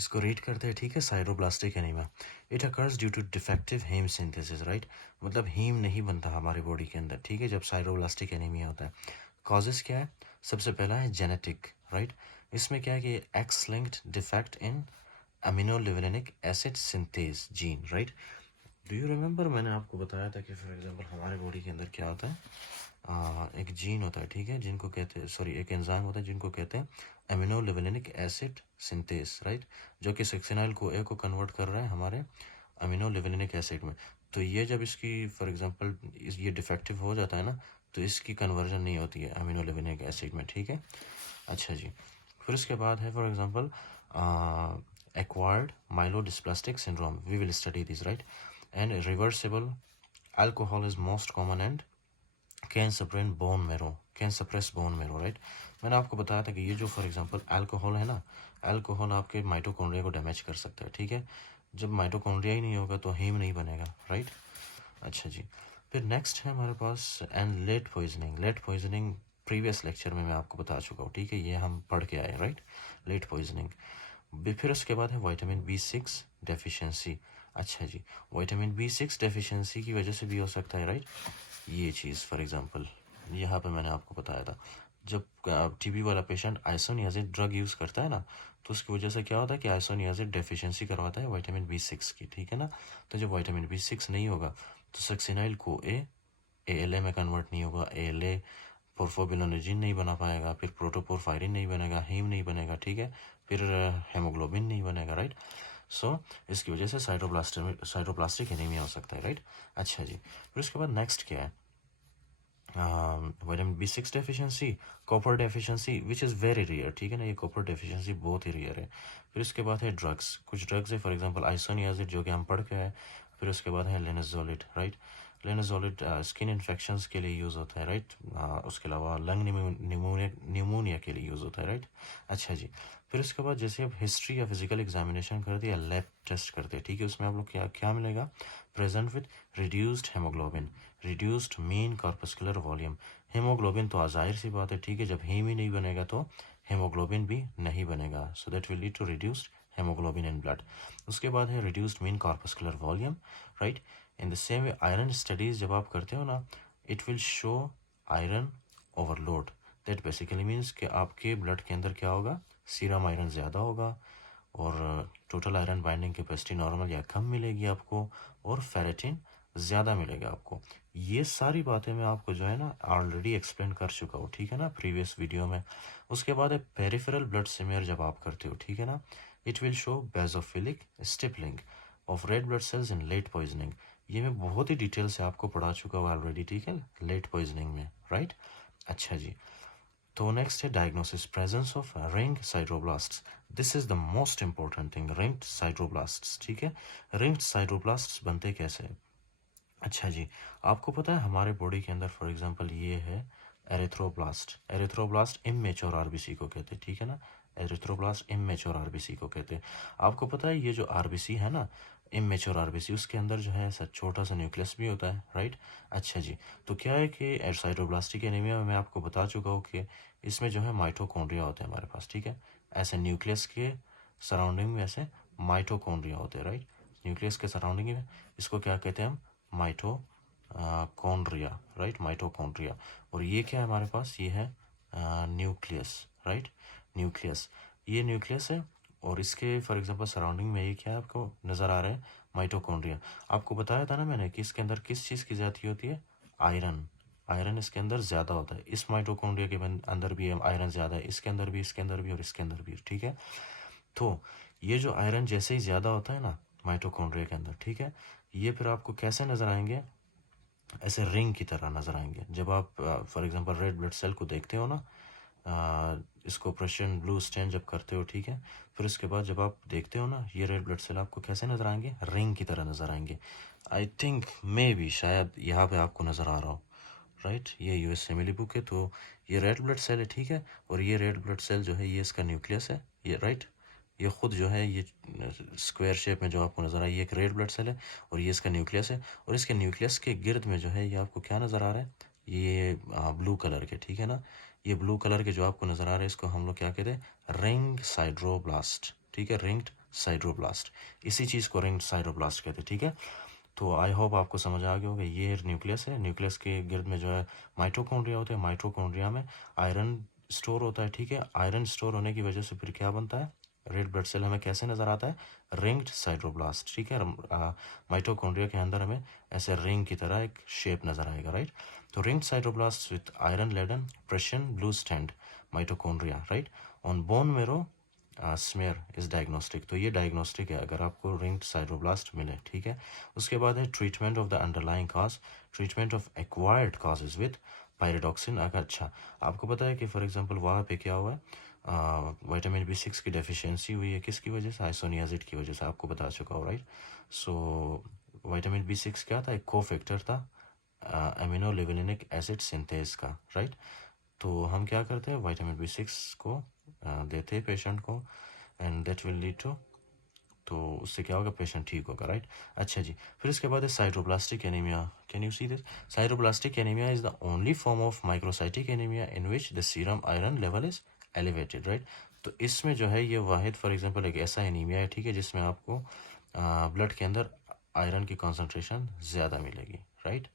इसको रीड करते हैं, ठीक है। Sideroblastic anaemia, it occurs due to defective haem synthesis, right. मतलब हीम नहीं बनता हमारे बॉडी के अंदर, ठीक है, जब साइटोप्लास्टिक एनीमिया होता है। कॉजेस क्या है? सबसे पहला है जेनेटिक, राइट। इसमें क्या है कि X linked defect in aminolevulinic acid synthase gene, right. Do you remember मैंने आपको बताया था कि फॉर एग्जांपल हमारे बॉडी के अंदर क्या होता है, एक जीन होता है, ठीक है, जिनको कहते हैं, सॉरी, एक एंजाइम होता है जिनको कहते हैं अमीनोलिवलिनिक एसिड सिंथेज, राइट, जो कि सक्सिनाइल को ए को कन्वर्ट कर रहा है हमारे अमीनोलिवलिनिक एसिड में। तो ये जब इसकी फॉर एग्जांपल ये डिफेक्टिव हो जाता है ना, तो इसकी कन्वर्जन नहीं होती है अमीनोलिवलिनिक एसिड में, ठीक है। अच्छा जी, फिर उसके बाद है for example acquired myelodysplastic syndrome, we will study this, right. And reversible alcohol is most common and can suppress bone marrow, can suppress bone marrow, right. मैंने आपको बताया था कि ये जो फॉर एग्जांपल अल्कोहल है ना, अल्कोहल आपके माइटोकॉन्ड्रिया को डैमेज कर सकता है, ठीक है। जब माइटोकॉन्ड्रिया ही नहीं होगा तो हीम नहीं बनेगा, राइट। अच्छा जी, फिर नेक्स्ट है हमारे पास and lead poisoning. Lead poisoning previous lecture में मैं आपको बता चुका हूँ, ठीक है, ये हम पढ़ के आए, राइट, लेट पॉइजनिंग। फिर उसके बाद है विटामिन B6 डेफिशिएंसी। अच्छा जी, विटामिन B6 डेफिशिएंसी की वजह से भी हो सकता है, राइट। ये चीज़ फॉर एग्जांपल यहाँ पे मैंने आपको बताया था, जब टीबी वाला पेशेंट आइसोनियाजिड ड्रग यूज़ करता है ना, तो उसकी वजह से क्या होता है कि आइसोनियाजिड डेफिशिएंसी करवाता है विटामिन B6 की, ठीक है ना। तो जब विटामिन B6 नहीं होगा तो सक्सिनाइल को ALA में कन्वर्ट नहीं होगा, ALA पोर्फोबिलोनिजिन नहीं बना पाएगा, फिर प्रोटोपोरफायरिन नहीं बनेगा, हीम नहीं बनेगा, ठीक है, फिर हेमोग्लोबिन नहीं बनेगा, राइट। सो इसकी वजह से साइटोप्लास्टिक एनीमिया हो सकता है, राइट। अच्छा जी, फिर उसके बाद नेक्स्ट क्या है, vitamin B6 deficiency, copper deficiency which is very rare, ठीक है ना, ये कॉपर डेफिशिएंसी बहुत ही रेयर है। फिर उसके बाद है ड्रग्स, कुछ ड्रग्स है फॉर एग्जांपल आइसोनियाजिड जो कि हम पढ़ के आए। फिर उसके बाद है लेनाजोलिड, राइट। लेनाजोलिड स्किन इन्फेक्शंस के लिए यूज़ होता है, राइट। उसके अलावा लंग न्यूमोनिया के लिए यूज़ होता है, राइट। अच्छा जी, फिर उसके बाद जैसे अब हिस्ट्री या फिजिकल एग्जामिनेशन करते हैं या लैब टेस्ट करते हैं, ठीक है, उसमें आप लोग क्या क्या मिलेगा, present with reduced haemoglobin, reduced mean corpuscular volume. Haemoglobin तो जाहिर सी बात है, ठीक है, जब हीम ही नहीं बनेगा तो हेमोग्लोबिन भी नहीं बनेगा, so that will lead to reduced haemoglobin in blood. उसके बाद है reduced mean corpuscular volume, right. In the same way iron studies जब आप करते हो ना, it will show iron overload, that basically means कि आपके ब्लड के अंदर क्या होगा, सीरम आयरन ज़्यादा होगा और total iron binding capacity normal या कम मिलेगी आपको, और फेरेटिन ज़्यादा मिलेगा आपको। ये सारी बातें मैं आपको जो है ना ऑलरेडी एक्सप्लेन कर चुका हूँ, ठीक है ना, प्रीवियस वीडियो में। उसके बाद है पेरिफेरल ब्लड स्मीयर जब आप करते हो, ठीक है ना, it will show basophilic stippling of red blood cells in lead poisoning. ये मैं बहुत ही डिटेल से आपको पढ़ा चुका हूँ ऑलरेडी, ठीक है, लेट पॉइजनिंग में, राइट। अच्छा जी, तो नेक्स्ट है diagnosis, presence of ring sideroblasts. This is the most important thing, ringed sideroblasts, ठीक है। रिंग्ड साइटोब्लास्ट्स बनते कैसे हैं? अच्छा जी, आपको पता है हमारे बॉडी के अंदर फॉर एग्जांपल ये है एरिथ्रोब्लास्ट। एरिथ्रोब्लास्ट इमेच्योर आरबीसी को कहते हैं, ठीक है ना, एरिथ्रोब्लास्ट इमेच्योर आरबीसी को कहते हैं। आपको पता है ये जो आरबीसी है ना, इमेच्योर आरबीसी, उसके अंदर जो है ऐसा छोटा सा न्यूक्लियस भी होता है, राइट। अच्छा जी, तो क्या है कि साइटोब्लास्टिक एनीमिया में मैं आपको बता चुका हूँ कि इसमें जो है माइटोकॉन्ड्रिया होते हैं हमारे पास, ठीक है। ऐसे न्यूक्लियस के सराउंडिंग में ऐसे माइटोकॉन्ड्रिया होते हैं, राइट। न्यूक्लियस के सराउंडिंग में इसको क्या कहते हैं हम, माइटोकॉन्ड्रिया, राइट, माइटोकॉन्ड्रिया। और ये क्या है हमारे पास, ये है न्यूक्लियस, राइट, न्यूक्लियस, ये न्यूक्लियस है। और इसके फॉर एग्जांपल सराउंडिंग में ये क्या है आपको नज़र आ रहा है, माइटोकॉन्ड्रिया। आपको बताया था ना मैंने कि इसके अंदर किस चीज़ की ज़्यादती होती है, आयरन। आयरन इसके अंदर ज़्यादा होता है, इस माइटोकॉन्ड्रिया के अंदर भी आयरन ज़्यादा है, इसके अंदर भी, इसके अंदर भी और इसके अंदर भी, ठीक है। तो ये जो आयरन जैसे ही ज़्यादा होता है ना माइटोकॉन्ड्रिया के अंदर, ठीक है, ये फिर आपको कैसे नज़र आएंगे, ऐसे रिंग की तरह नज़र आएंगे। जब आप for example red blood cell को देखते हो ना, इसको ऑपरेशन ब्लू स्टेन जब करते हो, ठीक है, फिर उसके बाद जब आप देखते हो ना, ये रेड ब्लड सेल आपको कैसे नज़र आएंगे, रिंग की तरह नज़र आएंगे। आई थिंक मे बी शायद यहाँ पे आपको नज़र आ रहा हो, राइट। ये यूएस फैमिली बुक है, तो ये रेड ब्लड सेल है, ठीक है, और ये रेड ब्लड सेल जो है ये इसका न्यूक्लियस है, ये, राइट। ये खुद जो है ये स्क्वायर शेप में जो आपको नज़र आई, ये एक रेड ब्लड सेल है और ये इसका न्यूक्लियस है। और इसके न्यूक्लियस के गिर्द में जो है ये आपको क्या नज़र आ रहा है, ये ब्लू कलर के, ठीक है ना, ये ब्लू कलर के जो आपको नज़र आ रहे हैं इसको हम लोग क्या कहते हैं, रिंग साइड्रोब्लास्ट, ठीक है, रिंग्ड साइड्रोब्लास्ट, इसी चीज़ को रिंग्ड साइड्रोब्लास्ट कहते हैं, ठीक है। तो आई होप आपको समझ आ गया होगा। ये न्यूक्लियस है, न्यूक्लियस के गिर्द में जो है माइटोकॉन्ड्रिया होते हैं, माइटोकॉन्ड्रिया में आयरन स्टोर होता है, ठीक है। आयरन स्टोर होने की वजह से फिर क्या बनता है, रेड ब्लड सेल हमें कैसे नज़र आता है, रिंग्ड साइड्रोब्लास्ट, ठीक है। माइटोकॉन्ड्रिया के अंदर हमें ऐसे रिंग की तरह एक शेप नज़र आएगा, राइट। तो ringed sideroblast with iron laden Prussian blue stained mitochondria, right, on bone marrow smear is diagnostic. तो ये डायग्नोस्टिक है अगर आपको रिंग्ड साइड्रोब्लास्ट मिले, ठीक है। उसके बाद है treatment of the underlying cause, treatment of acquired causes with pyridoxine. अगर अच्छा आपको पता है कि फॉर एग्जांपल वहाँ पे क्या हुआ है, विटामिन B6 की डेफिशिएंसी हुई है, किसकी वजह से, आइसोनियाजिड की वजह से, आपको बता चुका हो, राइट। सो विटामिन B6 क्या था, एक कोफैक्टर था एमिनो लिविनिक एसिड सिंथेज का, राइट। तो हम क्या करते हैं, विटामिन B6 को देते हैं पेशेंट को, and that will lead to, तो उससे क्या होगा, पेशेंट ठीक होगा, राइट। अच्छा जी, फिर इसके बाद है sideroblastic anaemia. Can you see this, sideroblastic anaemia is the only form of microcytic anaemia in which the serum iron level is elevated, right. तो इसमें जो है ये वाहिद फॉर एग्जांपल एक ऐसा एनीमिया है, ठीक है, जिसमें आपको ब्लड के अंदर आयरन की कॉन्सेंट्रेशन ज़्यादा मिलेगी, राइट।